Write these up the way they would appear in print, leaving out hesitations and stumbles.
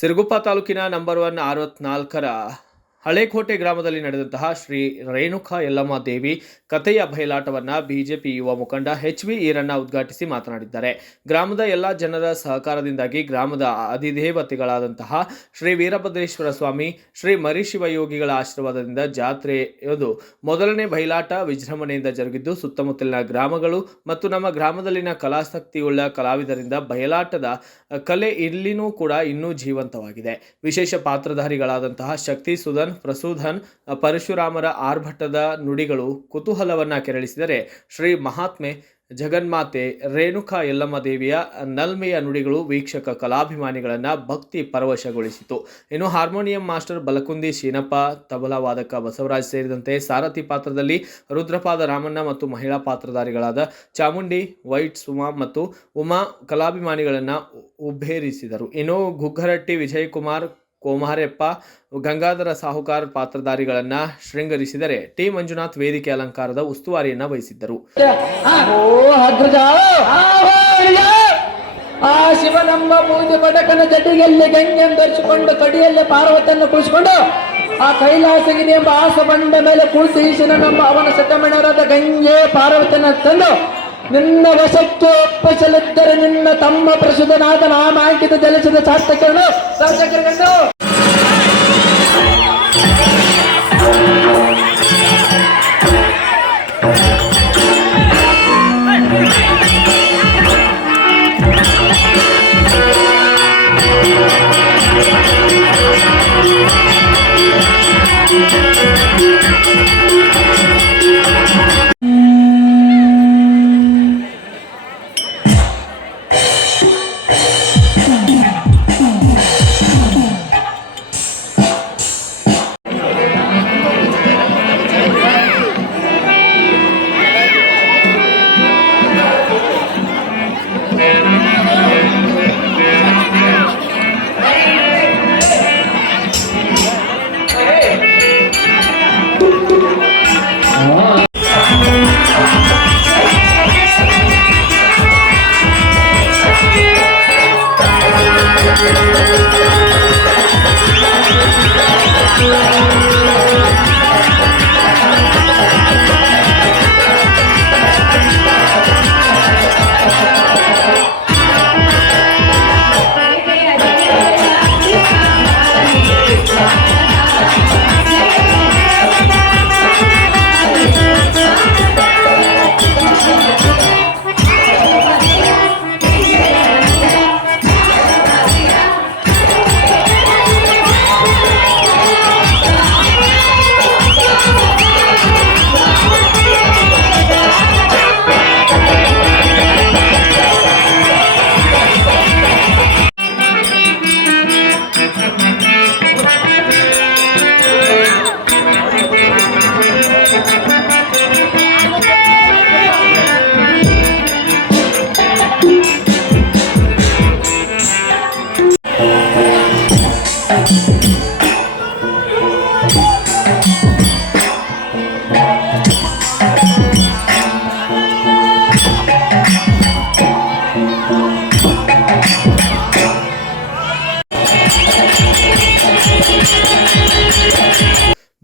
ಸಿರುಗುಪ್ಪ ತಾಲೂಕಿನ ನಂಬರ್ 1 64ರ ಹಳೇಕೋಟೆ ಗ್ರಾಮದಲ್ಲಿ ನಡೆದಂತಹ ಶ್ರೀ ರೇಣುಕಾ ಯಲ್ಲಮ್ಮ ದೇವಿ ಕಥೆಯ ಬಯಲಾಟವನ್ನು ಬಿಜೆಪಿ ಯುವ ಮುಖಂಡ ಎಚ್.ವಿ. ಈರಣ್ಣ ಉದ್ಘಾಟಿಸಿ ಮಾತನಾಡಿದ್ದಾರೆ. ಗ್ರಾಮದ ಎಲ್ಲ ಜನರ ಸಹಕಾರದಿಂದಾಗಿ ಗ್ರಾಮದ ಅಧಿದೇವತೆಗಳಾದಂತಹ ಶ್ರೀ ವೀರಭದ್ರೇಶ್ವರ ಸ್ವಾಮಿ, ಶ್ರೀ ಮರಿಶಿವಯೋಗಿಗಳ ಆಶೀರ್ವಾದದಿಂದ ಜಾತ್ರೆಯದು ಮೊದಲನೇ ಬಯಲಾಟ ವಿಜೃಂಭಣೆಯಿಂದ ಜರುಗಿದ್ದು, ಸುತ್ತಮುತ್ತಲಿನ ಗ್ರಾಮಗಳು ಮತ್ತು ನಮ್ಮ ಗ್ರಾಮದಲ್ಲಿನ ಕಲಾಸಕ್ತಿಯುಳ್ಳ ಕಲಾವಿದರಿಂದ ಬಯಲಾಟದ ಕಲೆ ಇಲ್ಲಿನೂ ಕೂಡ ಇನ್ನೂ ಜೀವಂತವಾಗಿದೆ. ವಿಶೇಷ ಪಾತ್ರಧಾರಿಗಳಾದಂತಹ ಶಕ್ತಿ ಸುಧನ್, ಪ್ರಸೂಧನ್, ಪರಶುರಾಮರ ಆರ್ಭಟದ ನುಡಿಗಳು ಕುತೂಹಲವನ್ನ ಕೆರಳಿಸಿದರೆ, ಶ್ರೀ ಮಹಾತ್ಮೆ ಜಗನ್ಮಾತೆ ರೇಣುಕಾ ಯಲ್ಲಮ್ಮ ದೇವಿಯ ನಲ್ಮೆಯ ನುಡಿಗಳು ವೀಕ್ಷಕ ಕಲಾಭಿಮಾನಿಗಳನ್ನ ಭಕ್ತಿ ಪರವಶಗೊಳಿಸಿತು. ಇನ್ನು ಹಾರ್ಮೋನಿಯಂ ಮಾಸ್ಟರ್ ಬಲಕುಂದಿ ಶೀನಪ್ಪ, ತಬಲಾ ವಾದಕ ಬಸವರಾಜ್ ಸೇರಿದಂತೆ ಸಾರಥಿ ಪಾತ್ರದಲ್ಲಿ ರುದ್ರಪಾದ ರಾಮಣ್ಣ ಮತ್ತು ಮಹಿಳಾ ಪಾತ್ರಧಾರಿಗಳಾದ ಚಾಮುಂಡಿ, ವೈಟ್ ಸುಮಾ ಮತ್ತು ಉಮಾ ಕಲಾಭಿಮಾನಿಗಳನ್ನ ಉಬ್ಬೇರಿಸಿದರು. ಇನ್ನು ಗುಗ್ಗರಟ್ಟಿ ವಿಜಯಕುಮಾರ್, ಕೋಮಾರೆಪ್ಪ, ಗಂಗಾಧರ ಸಾಹುಕಾರ್ ಪಾತ್ರಧಾರಿಗಳನ್ನ ಶೃಂಗರಿಸಿದರೆ, ಟಿ ಮಂಜುನಾಥ್ ವೇದಿಕೆ ಅಲಂಕಾರದ ಉಸ್ತುವಾರಿಯನ್ನ ವಹಿಸಿದ್ದರು. ಆ ಶಿವನಂಬ ಮೂದಿ ಪಟಕನ ಜಟಿಯಲ್ಲಿ ಗಂಗೆಯನ್ನು ಧರಿಸಿಕೊಂಡು ಕಡಿಯಲ್ಲಿ ಪಾರ್ವತಿಯನ್ನು ಕುಳಿಸಿಕೊಂಡು ಆ ಕೈಲಾಸಗಿರಿ ಎಂಬ ಆಸ ಬಂಡ ಮೇಲೆ ಕುಳಿತು ಈಶನ ನಮ್ಮ ಅವನ ಸತಮಣರಾದ ಗಂಗೆ ಪಾರ್ವತಿಯನ್ನು ತಂದು, ನಿನ್ನ ವಶಕ್ಕೆ ಒಪ್ಪಿಸಲಿದ್ದರೆ ನಿನ್ನ ತಮ್ಮ ಪ್ರಸುಧನಾದ ನಾಮಾಂಕಿತ ಜಲಸದ ಸಾರ್ಥಕರನ್ನು ಶಾಸಕರನ್ನು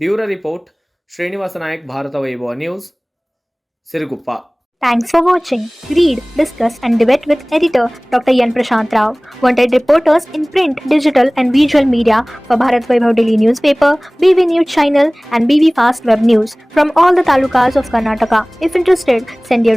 ಬ್ಯೂರೋ ರಿಪೋರ್ಟ್ ಶ್ರೀನಿವಾಸ ನಾಯಕ್, ಭಾರತ ವೈಭವ news, Siruguppa. Thanks for watching. Read, discuss and debate with editor Dr. Yan Prashant Rao. Wanted reporters in print, digital and visual media for Bharat Vaibhav Daily Newspaper, BV News Channel and BV Fast Web News from all the talukas of Karnataka. If interested, send your